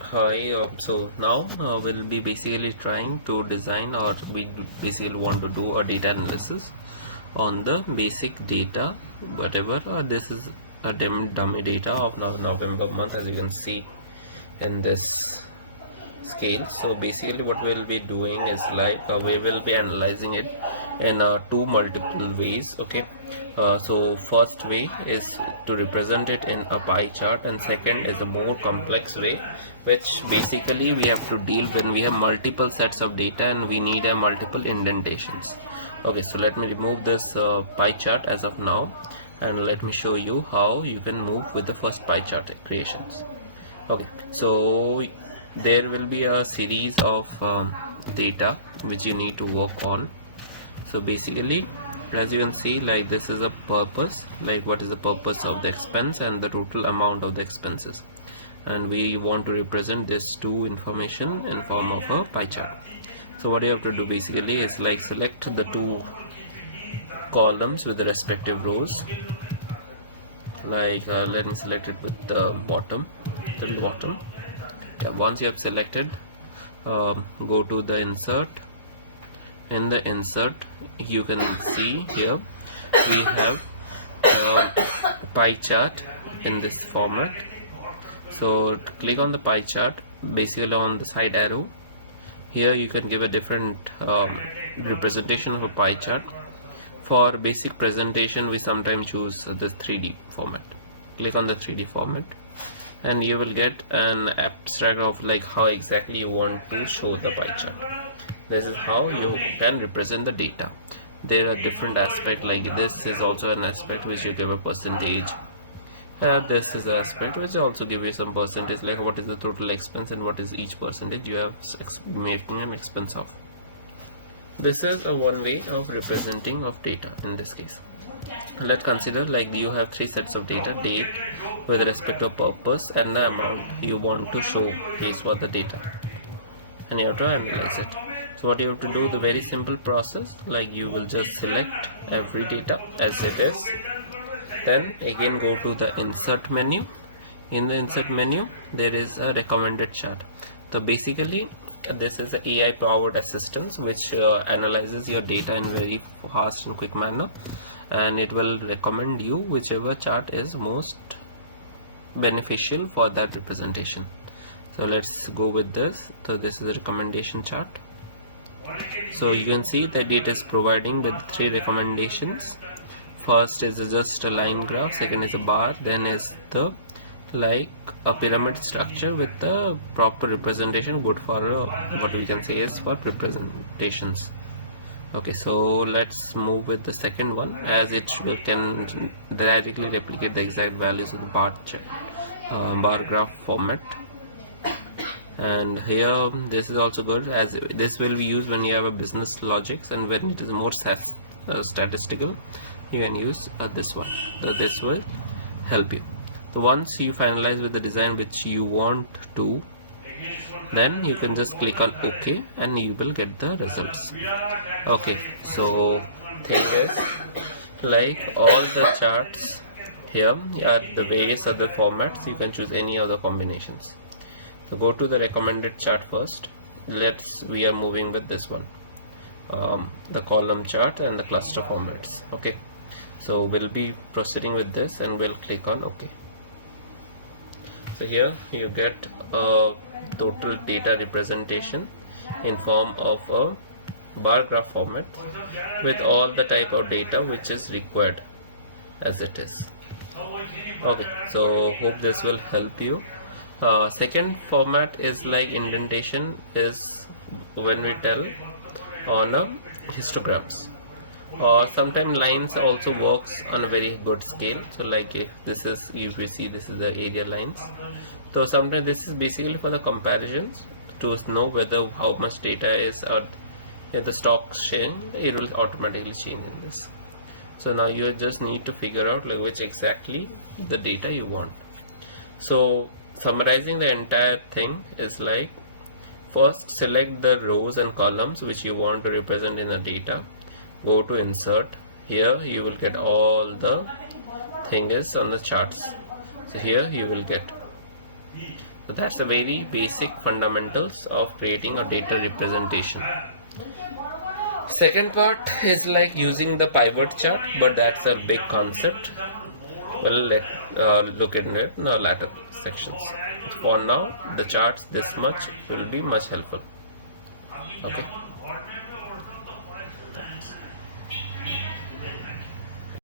Hi, so now we'll be basically trying to design, or we basically want to do a data analysis on the basic data, whatever. This is a dummy data of November month, as you can see in this scale. So basically what we'll be doing is like we will be analyzing it in two multiple ways. Okay, so first way is to represent it in a pie chart, and second is a more complex way, which basically we have to deal when we have multiple sets of data and we need a multiple indentations. Okay, so let me remove this pie chart as of now, and let me show you how you can move with the first pie chart creations. Okay, so there will be a series of data which you need to work on. So basically, as you can see, like this is a purpose, like what is the purpose of the expense and the total amount of the expenses, and we want to represent this two information in form of a pie chart. So what you have to do basically is like select the two columns with the respective rows. Like let me select it with the bottom, till the bottom. Yeah, once you have selected, go to the insert. In the insert, you can see here we have pie chart in this format. So click on the pie chart, basically on the side arrow. Here you can give a different representation of a pie chart. For basic presentation, we sometimes choose the 3D format. Click on the 3D format, and you will get an abstract of like how exactly you want to show the pie chart. This is how you can represent the data. There are different aspects, like this is also an aspect which you give a percentage. This is an aspect which also give you some percentage, like what is the total expense and what is each percentage you have making an expense of. This is a one way of representing of data in this case. Let's consider like you have three sets of data: date with respect to purpose and the amount you want to showcase for the data, and you have to analyze it. So what you have to do, the very simple process, like you will just select every data as it is, then again go to the insert menu. In the insert menu there is a recommended chart. So basically this is the AI powered assistance which analyzes your data in very fast and quick manner, and it will recommend you whichever chart is most beneficial for that representation. So let's go with this. So this is a recommendation chart. So you can see that it is providing with three recommendations. First is just a line graph, second is a bar, then is the like a pyramid structure with the proper representation, good for what we can say is for representations. Okay, so let's move with the second one, as it can directly replicate the exact values of the bar graph format. And here this is also good, as this will be used when you have a business logics, and when it is more statistical, you can use this one. So this will help you. So once you finalize with the design which you want to, then you can just click on OK and you will get the results. Okay, so thing is like all the charts here are the various other formats. You can choose any other combinations. So go to the recommended chart first. We are moving with this one, the column chart and the cluster formats. Okay, so we'll be proceeding with this and we'll click on OK. So here you get a total data representation in form of a bar graph format with all the type of data which is required as it is. Okay, so hope this will help you. Second format is like indentation, is when we tell on a histograms, or sometimes lines also works on a very good scale. So like if this is, if you see this is the area lines, so sometimes this is basically for the comparisons to know whether how much data is out. If the stock change, it will automatically change in this. So now you just need to figure out like which exactly the data you want. So summarizing the entire thing is like, first select the rows and columns which you want to represent in the data. Go to insert. Here you will get all the thing is on the charts. So here you will get. So that's the very basic fundamentals of creating a data representation. Second part is like using the pivot chart, but that's a big concept. Well, let's look into it in the latter sections. For now, the charts this much will be much helpful. Okay.